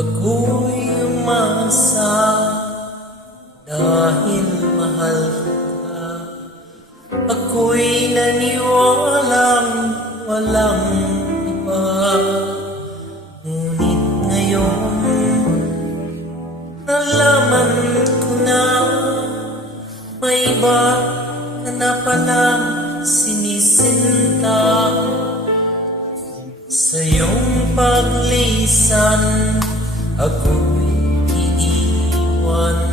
Ako'y umasa dahil mahal kita. Ako'y naniwalang walang iba. Ngunit ngayon nalaman ko na may iba ka na palang sinisinta. Sa iyong paglisan ako'y iiwan.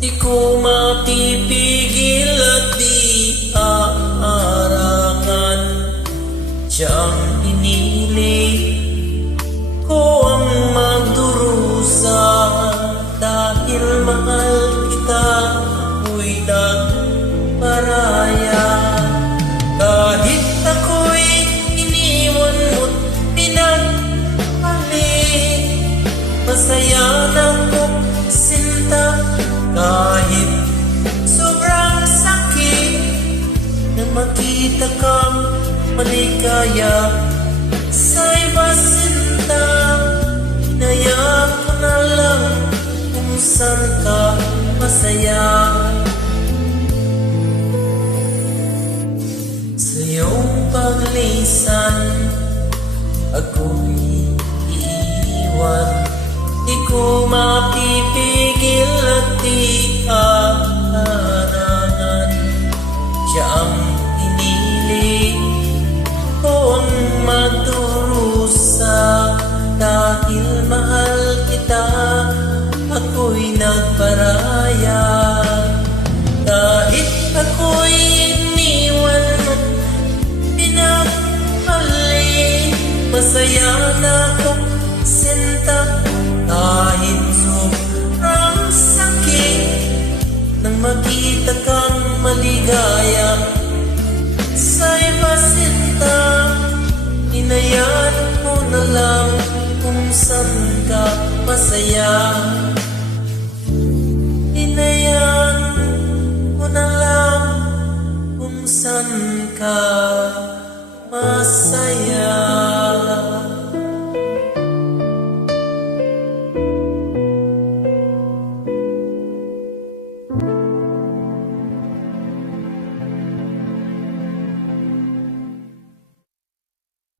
Di ko mapipigil at di aarangan. Siyang pinili ko ang magdurusa. Dahil mahal kita, ako'y nagparaya. Kahit ako'y iniwan mo't pinagpalit, masaya na ko sinta. Kahit sobrang sakit na makita kang maligaya sa iba sinta, hinayaan ko na lang kung saan ka masaya. Sa iyong paglisan ako'y iiwan. Di ko mapipigil at di aarangan. Siya ang pinili ko ang magdurusa. Dahil mahal kita, ako'y nagparaya. Kahit ako'y iniwan at pinagpalit, masaya na ko sinta. Kahit sobrang sakit nang makita kang maligaya sa iba sinta, hinayaan mo na lang kung saan ka masaya. Hinayaan mo na lang kung saan ka masaya.